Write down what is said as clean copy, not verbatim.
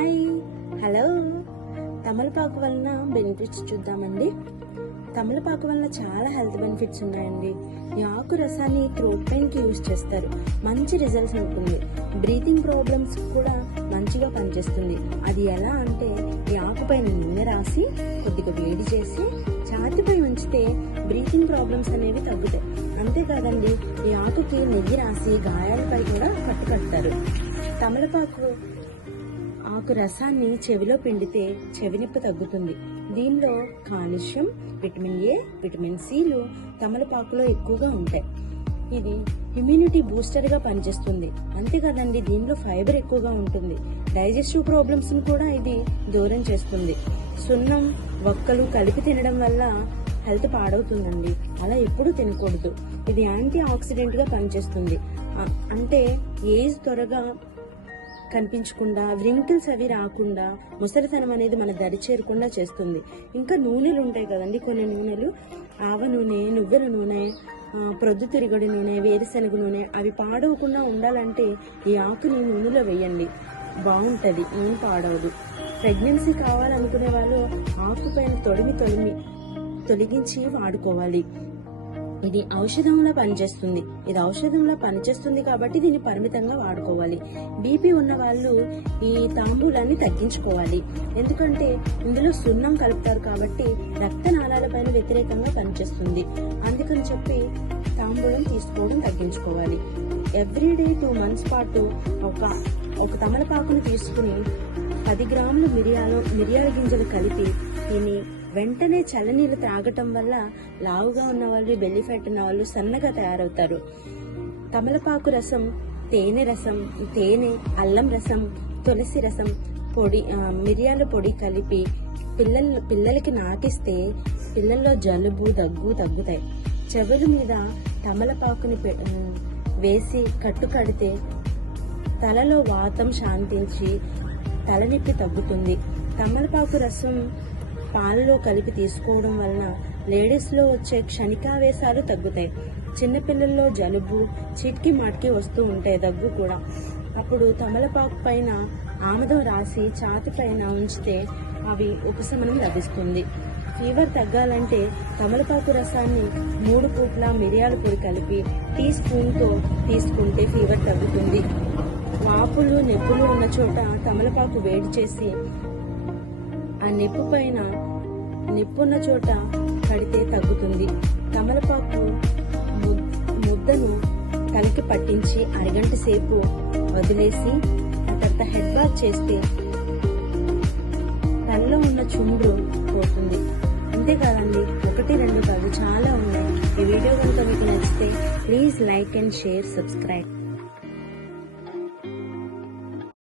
Hi hello తమలపాకు వలన benefits చూద్దామండి. తమలపాకు వలన చాలా హెల్త్ బెనిఫిట్స్ ఉన్నాయండి. ఈ ఆకు రసాన్ని థ్రోట్ పెయిన్కి యూజ్ చేస్తారు. మంచి రిజల్ట్స్ ఉంటుంది. బ్రీతింగ్ ప్రాబ్లమ్స్ కూడా మంచిగా పనిచేస్తుంది. అది ఎలా అంటే ఈ ఆకుపైన నూనె రాసి కొద్దిగా వేడి చేసి ఛాతిపై ఉంచితే బ్రీతింగ్ ప్రాబ్లమ్స్ అనేవి తగ్గుతాయి. అంతేకాదండి, ఈ ఆకుకి నెయ్యి రాసి గాయాలపై కూడా కట్టుకడతారు. తమలపాకు ఆకు రసాన్ని చెవిలో పిండితే చెవినొప్పి తగ్గుతుంది. దీనిలో కాల్షియం, విటమిన్ ఏ, విటమిన్ సిలు తమలపాకులో ఎక్కువగా ఉంటాయి. ఇది ఇమ్యూనిటీ బూస్టర్గా పనిచేస్తుంది. అంతేకాదండి, దీనిలో ఫైబర్ ఎక్కువగా ఉంటుంది. డైజెస్టివ్ ప్రాబ్లమ్స్ కూడా ఇది దూరం చేస్తుంది. సున్నం, వక్కలు కలిపి తినడం వల్ల హెల్త్ పాడవుతుందండి. అలా ఎప్పుడూ తినకూడదు. ఇది యాంటీ ఆక్సిడెంట్ గా పనిచేస్తుంది. అంటే ఏజ్ త్వరగా కనిపించకుండా, వ్రింకిల్స్ అవి రాకుండా, ముసలితనం అనేది మన దరి చేరకుండా చేస్తుంది. ఇంకా నూనెలు ఉంటాయి కదండి, కొన్ని నూనెలు ఆవ నూనె, నువ్వుల నూనె, ప్రొద్దుతిరుగుడు నూనె, వేరుశనగ నూనె, అవి పాడవకుండా ఉండాలంటే ఈ ఆకుని నూనెలో వేయండి, బాగుంటుంది, ఏం పాడవదు. ప్రెగ్నెన్సీ కావాలనుకునే వాళ్ళు ఆకుపైన తొలగించి వాడుకోవాలి. ఇది ఔషధంలా పనిచేస్తుంది కాబట్టి దీన్ని పరిమితంగా వాడుకోవాలి. బీపీ ఉన్న వాళ్ళు ఈ తాంబూలాన్ని తగ్గించుకోవాలి. ఎందుకంటే ఇందులో సున్నం కలుపుతారు కాబట్టి రక్తనాళాలపైన వ్యతిరేకంగా పనిచేస్తుంది. అందుకని చెప్పి తాంబూలం తీసుకోవడం తగ్గించుకోవాలి. ఎవ్రీడే 2 months పాటు ఒక తమలపాకును తీసుకుని 10 గ్రాములు మిరియాల గింజలు కలిపి తిని వెంటనే చల్లనీళ్ళు త్రాగటం వల్ల లావుగా ఉన్న వాళ్ళు, బెల్లి ఫ్యాట్ ఉన్న వాళ్ళు సన్నగా తయారవుతారు. తమలపాకు రసం, తేనె, అల్లం రసం, తులసి రసం పొడి, మిరియాల పొడి కలిపి పిల్లలకి నాటిస్తే పిల్లల్లో జలుబు, దగ్గు తగ్గుతాయి. చెవుల మీద తమలపాకుని వేసి కట్టుకడితే తలలో వాతం శాంతించి తలనొప్పి తగ్గుతుంది. తమలపాకు రసం పాలలో కలిపి తీసుకోవడం వలన లేడీస్లో వచ్చే క్షణికావేశాలు తగ్గుతాయి. చిన్నపిల్లల్లో జలుబు చిట్కి మాటికి వస్తూ ఉంటాయి, దగ్గు కూడా. అప్పుడు తమలపాకు పైన ఆముదం రాసి ఛాతి పైన ఉంచితే అవి ఉపశమనం లభిస్తుంది. ఫీవర్ తగ్గాలంటే తమలపాకు రసాన్ని 3 పూట్ల మిరియాల పొడి కలిపి టీ స్పూన్తో తీసుకుంటే ఫీవర్ తగ్గుతుంది. వాపులు, నొప్పులు ఉన్న చోట తమలపాకు వేడి చేసి ఆ నొప్పున్న చోట కడితే తగ్గుతుంది. తమలపాకు ముద్దను తలకి పట్టించి అరగంట సేపు వదిలేసి ఆ తర్వాత హెడ్ వాష్ చేస్తే తలలో ఉన్న చుండ్రు పోతుంది. అంతేకాదండి, 1, 2 కాదు, చాలా ఉన్నాయి. ఈ వీడియో కనుక మీకు నచ్చితే please like and share, subscribe.